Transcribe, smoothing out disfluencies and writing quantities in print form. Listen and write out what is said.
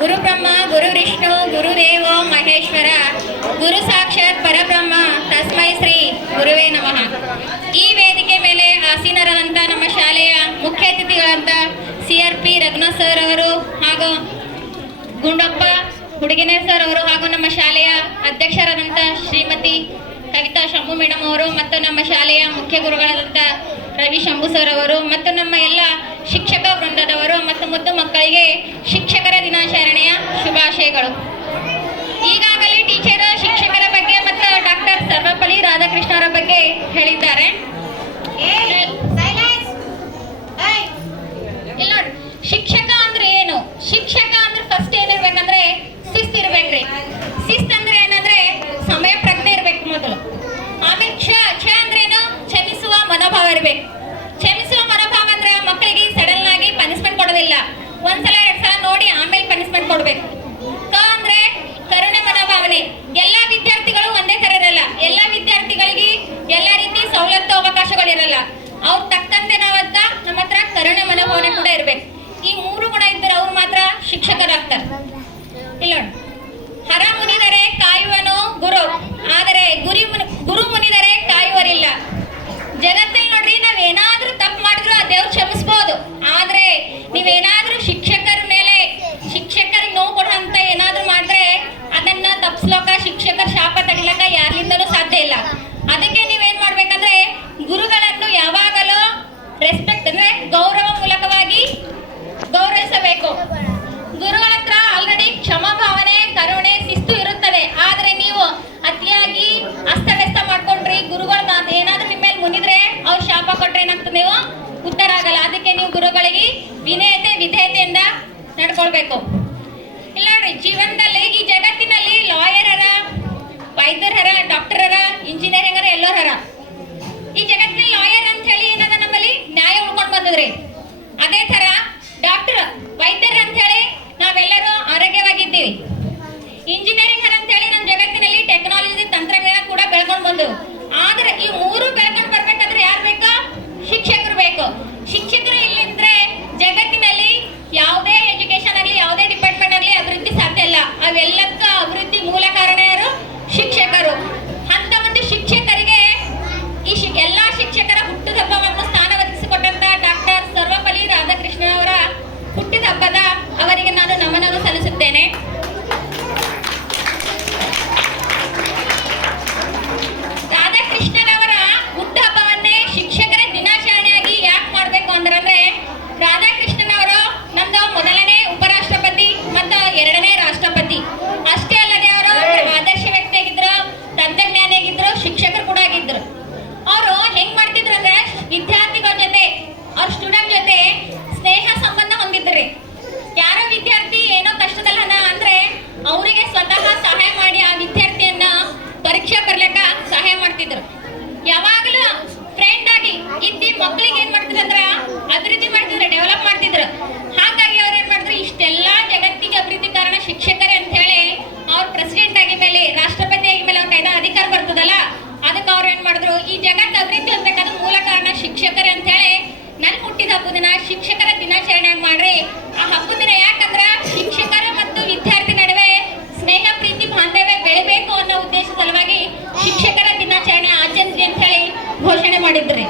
ಗುರು ಬ್ರಹ್ಮ ಗುರು ವಿಷ್ಣು ಗುರುದೇವೋ ಮಹೇಶ್ವರ ಗುರು ಸಾಕ್ಷಾತ್ ಪರಬ್ರಹ್ಮ ತಸ್ಮೈ ಶ್ರೀ ಗುರುವೇ ನಮಃ. ಈ ವೇದಿಕೆ ಮೇಲೆ ಆಸೀನರಾದಂಥ ನಮ್ಮ ಶಾಲೆಯ ಮುಖ್ಯ ಅತಿಥಿಗಳಂತ CRP ರಘುನಾಥ್ ಸರ್ ಅವರು ಹಾಗೂ ಗುಂಡಪ್ಪ ಹುಡುಗಿನೇ ಸರ್ ಅವರು ಹಾಗೂ ನಮ್ಮ ಶಾಲೆಯ ಅಧ್ಯಕ್ಷರಾದಂಥ ಶ್ರೀಮತಿ ಕವಿತಾ ಶಂಭು ಮೇಡಮ್ ಅವರು ಮತ್ತು ನಮ್ಮ ಶಾಲೆಯ ಮುಖ್ಯ ಗುರುಗಳಾದಂಥ ರವಿ ಶಂಭು ಸರ್ ಅವರು ಮತ್ತು ನಮ್ಮ ಎಲ್ಲ ಶಿಕ್ಷಕ ವೃಂದದವರು ಮತ್ತು ಮುದ್ದು ಮಕ್ಕಳಿಗೆ ಶಿಕ್ಷಕರ ದಿನಾಚರಣೆಯ ಶುಭಾಶಯಗಳು. ಈಗಾಗಲೇ ಟೀಚರ್ ಶಿಕ್ಷಕರ ಬಗ್ಗೆ ಮತ್ತು ಡಾಕ್ಟರ್ ಸರ್ವಪಲ್ಲಿ ರಾಧಾಕೃಷ್ಣ ಅವರ ಬಗ್ಗೆ ಹೇಳಿದ್ದಾರೆ. ಇಲ್ಲ ನೋಡಿ, ಶಿಕ್ಷಕ ಅಂದ್ರೆ ಏನು? ಶಿಕ್ಷಕ ಅಂದ್ರೆ ಫಸ್ಟ್ ಏನಿರ್ಬೇಕಂದ್ರೆ ಶಿಸ್ತಿರ್ಬೇಕ್ರಿ. ಶಿಸ್ತಂದ್ರೆ ಏನಂದ್ರೆ ಸಮಯ ಪ್ರಜ್ಞೆ ಇರ್ಬೇಕು ಮೊದಲು. ಆಮೇಲೆ ಕ್ಷ ಅಂದ್ರೆ ಏನು? ಕ್ಷಮಿಸುವ ಮನೋಭಾವ ಇರ್ಬೇಕು. ಕ್ಷಮಿಸುವ ಮನೋಭಾವ ಅಂದ್ರೆ ಮಕ್ಕಳಿಗೆ ಸಡನ್ ಆಗಿ ಪನಿಷ್ಮೆಂಟ್ ಕೊಡೋದಿಲ್ಲ, ಒಂದ್ಸಲ 2 ಸಲ ನೋಡಿ ಆಮೇಲೆ ಪನಿಷ್ಮೆಂಟ್ ಕೊಡ್ಬೇಕು. ಕ ಅಂದ್ರೆ ಕರುಣೆ ಮನೋಭಾವನೆ. ಎಲ್ಲಾ ವಿದ್ಯಾರ್ಥಿಗಳು ಒಂದೇ ತರ ಇರಲ್ಲ, ಎಲ್ಲಾ ವಿದ್ಯಾರ್ಥಿಗಳಿಗೆ ಎಲ್ಲಾ ರೀತಿ ಸವಲತ್ತು ಅವಕಾಶಗಳಿರಲ್ಲ. ಅವ್ರು ತಕ್ಕಂತೆ ನಾವಂತ ನಮ್ಮ ಹತ್ರ ಕರುಣೆ ಮನೋಭಾವನೆ ಕೂಡ ಇರ್ಬೇಕು. ಈ 3 ಗುಣ ಇದ್ದರೆ ಅವ್ರು ಮಾತ್ರ ಶಿಕ್ಷಕರಾಗ್ತಾರೆ. ಇಲ್ಲ ನೋಡಿ, ಹರ ಮುನಿದರೆ ಕಾಯುವನು ಗುರು, ಆದರೆ ಗುರು ಮುನಿದರೆ ಕಾಯುವರಿಲ್ಲ. ಜಗತ್ತಲ್ಲಿ ನೋಡ್ರಿ, ನಾವೇನಾದ್ರೂ ತಪ್ಪು ಮಾಡಿದ್ರು ಆ ದೇವ್ರು ಕ್ಷಮಿಸ್ಬೋದು, ಆದ್ರೆ ನೀವೇನಾದ್ರೂ ಶಿಕ್ಷಕರಿಗೆ ನೋವು ಕೊಡುವಂತ ಏನಾದ್ರೂ ಮಾಡಿದ್ರೆ ಅದನ್ನ ತಪ್ಪಿಸ್ಲೋಕ, ಶಿಕ್ಷಕರ ಶಾಪ ತಡಿಲಕ್ಕ ಯಾರಿಂದಲೂ ಸಾಧ್ಯ ಇಲ್ಲ. ಅದಕ್ಕೆ ನೀವೇನ್ ಮಾಡ್ಬೇಕಂದ್ರೆ ಗುರುಗಳನ್ನು ಯಾವಾಗಲೂ ರೆಸ್ಪೆಕ್ಟ್ ಅಂದ್ರೆ ಗೌರವ ಮೂಲಕವಾಗಿ ಗೌರವಿಸಬೇಕು. ಗುರುಗಳ ಹತ್ರ ಆಲ್ರೆಡಿ ಕ್ಷಮಾ ಭಾವನೆ, ಕರುಣೆ, ಶಿಸ್ತು ಇರುತ್ತದೆ. ಆದ್ರೆ ನೀವು ಅತಿಯಾಗಿ ಅಸ್ತವ್ಯಸ್ತ ಮಾಡ್ಕೊಂಡ್ರಿ, ಗುರುಗಳ ಮಾತು ಏನಾದ್ರೂ ನಿಮ್ಮ ಮೇಲೆ ಮುನಿದ್ರೆ ಅವ್ರು ಶಾಪ ಕೊಟ್ರೆ ಏನಾಗ್ತದೆ, ನೀವು ಉತ್ತರ ಆಗಲ್ಲ. ಅದಕ್ಕೆ ನೀವು ಗುರುಗಳಿಗೆ ವಿನಯತೆ ವಿಧೇಯತೆಯಿಂದ ನಡ್ಕೊಳ್ಬೇಕು. ಇಲ್ಲ ನೋಡ್ರಿ, ಜೀವನದಲ್ಲಿ ಈ ಜಗತ್ತಿನಲ್ಲಿ ಲಾಯರ್ ಹರ, ವೈದ್ಯರ ಹರ, ಡಾಕ್ಟರ್ ಹರ, ಇಂಜಿನಿಯರಿಂಗ್ ಹರ, ಎಲ್ಲರ ಹರ. ಈ ಜಗತ್ತಿನಲ್ಲಿ ಲಾಯರ್ ಅಂತ ಹೇಳಿ ಏನದ ನಮ್ಮಲ್ಲಿ ನ್ಯಾಯ ಉಳ್ಕೊಂಡು ಬಂದದ್ರಿ. ಅದೇ ತರ ಡಾಕ್ಟರ್, ವೈದ್ಯರ ಅಂತ ಹೇಳಿ ನಾವೆಲ್ಲರೂ ಆರೋಗ್ಯವಾಗಿದ್ದೀವಿ. ಇಂಜಿನಿಯರಿಂಗ್ ಅಂತ ಹೇಳಿ ನಮ್ಮ ಜಗತ್ತಿನಲ್ಲಿ ಟೆಕ್ನಾಲಜಿ ತಂತ್ರಜ್ಞಾನ ಕೂಡ ಬೆಳ್ಕೊಂಡು ಬಂದು. ಆದ್ರೆ ಈ 3 ಬೆಳ್ಕೊಂಡು ಬರ್ಬೇಕಾದ್ರೆ ಯಾರು ಬೇಕು? ಶಿಕ್ಷಕರು ಬೇಕು. ಶಿಕ್ಷಕರು ಇಲ್ಲಿಂದ್ರೆ ಜಗತ್ತಿನಲ್ಲಿ ಯಾವುದೇ ಎಜುಕೇಶನ್ ಆಗಲಿ, ಯಾವುದೇ ಡಿಪಾರ್ಟ್ಮೆಂಟ್ ಆಗಲಿ ಅಭಿವೃದ್ಧಿ ಸಾಧ್ಯ ಇಲ್ಲ. ಅವೆಲ್ಲಕ್ಕ ಅಭಿವೃದ್ಧಿ ಮೂಲ ಕಾರಣ ಯಾರು? ಶಿಕ್ಷಕರು. ಅಂತ ಒಂದು ಶಿಕ್ಷಕರಿಗೆ ಈ ಎಲ್ಲಾ ಶಿಕ್ಷಕರ ಹುಟ್ಟುದ ಹಬ್ಬವನ್ನು ಸ್ಥಾನ ಒದಗಿಸಿಕೊಟ್ಟಂತ ಡಾಕ್ಟರ್ ಸರ್ವಪಲ್ಲಿ ರಾಧಾಕೃಷ್ಣ ಅವರ ಹುಟ್ಟಿದ ಹಬ್ಬದ ಅವರಿಗೆ ನಾನು ನಮನವನ್ನು ಸಲ್ಲಿಸುತ್ತೇನೆ. ರಾಧಾಕೃಷ್ಣನವರ ಹುಟ್ಟುಹಬ್ಬವನ್ನೇ ಶಿಕ್ಷಕರ ದಿನಾಚರಣೆಯಾಗಿ ಯಾಕೆ ಮಾಡಬೇಕು ಅಂದ್ರೆ, ರಾಧಾಕೃಷ್ಣನವರು ನಮ್ದು ಮೊದಲನೇ ಉಪರಾಷ್ಟ್ರಪತಿ ಮತ್ತು 2ನೇ ರಾಷ್ಟ್ರಪತಿ. ಅಷ್ಟೇ ಅಲ್ಲದೆ ಅವರು ಆದರ್ಶ ವ್ಯಕ್ತಿಯಾಗಿದ್ರು, ತಂತ್ರಜ್ಞಾನಿಯಾಗಿದ್ರು, ಶಿಕ್ಷಕರು ಕೂಡ ಆಗಿದ್ರು. ಅವರು ಹೆಂಗ್ ಮಾಡ್ತಿದ್ರು ಅಂದ್ರೆ ವಿದ್ಯಾರ್ಥಿಗಳ ಜೊತೆ, ಅವ್ರ ಸ್ಟೂಡೆಂಟ್ ಜೊತೆ ಸ್ನೇಹ ಸಂಬಂಧ ಹೊಂದಿದ್ರಿ. ಯಾರೋ ವಿದ್ಯಾರ್ಥಿ ಏನೋ ಕಷ್ಟದಲ್ಲ ಅಂದ್ರೆ ಅವರಿಗೆ ಸ್ವತಃ ಸಹಾಯ ಮಾಡಿ ಆ ವಿದ್ಯಾರ್ಥಿಯನ್ನ ಪರೀಕ್ಷೆ ಬರ್ಲಿಕ್ಕ ಸಹಾಯ ಮಾಡ್ತಿದ್ರು. ಯಾವಾಗಲೂ ಫ್ರೆಂಡ್ ಆಗಿ ಇದ್ದಿ ಮಕ್ಕಳಿಗೆ ಏನ್ ಮಾಡ್ತಿದ್ರು ಅಂದ್ರ ಅಭಿವೃದ್ಧಿ ಮಾಡ್ತಿದ್ರು, ಡೆವಲಪ್ ಮಾಡ್ತಿದ್ರು. ಹಾಗಾಗಿ ಅವ್ರು ಏನ್ ಮಾಡಿದ್ರು, ಇಷ್ಟೆಲ್ಲಾ ಜಗತ್ತಿಗೆ ಅಭಿವೃದ್ಧಿ ಕಾರಣ ಶಿಕ್ಷಕರೇ ಅಂತ ಹೇಳಿ ಅವ್ರ ಪ್ರೆಸಿಡೆಂಟ್ ಆಗಿ ಮೇಲೆ, ರಾಷ್ಟ್ರಪತಿ ಆಗಿ ಮೇಲೆ ಅವ್ರ ಕೈದ ಅಧಿಕಾರ ಬರ್ತದಲ್ಲ, ಅದಕ್ಕೆ ಅವ್ರು ಏನ್ ಮಾಡಿದ್ರು, ಈ ಜಗತ್ತು ಅಭಿವೃದ್ಧಿ ಹೊಂದಬೇಕಾದ ಮೂಲ ಕಾರಣ ಶಿಕ್ಷಕರೇ ಅಂತ ಹೇಳಿ ನನ್ ಹುಟ್ಟಿದ ಹಬ್ಬದ ದಿನ ಶಿಕ್ಷಕರ ದಿನಾಚರಣೆಯಾಗಿ ಮಾಡ್ರಿ. ಆ ಹಬ್ಬದ ದಿನ ಯಾಕಂದ್ರ ಶಿಕ್ಷಕರ ಮತ್ತು ವಿದ್ಯಾರ್ಥಿ ನಡುವೆ ಸ್ನೇಹ, ಪ್ರೀತಿ, ಬಾಂಧವ್ಯ ಬೆಳಿಬೇಕು ಅನ್ನೋ ಉದ್ದೇಶ ಸಲುವಾಗಿ ಶಿಕ್ಷಕರ ದಿನಾಚರಣೆ ಆಚರಿಸಿ ಅಂತ ಹೇಳಿ ಘೋಷಣೆ ಮಾಡಿದ್ರಿ.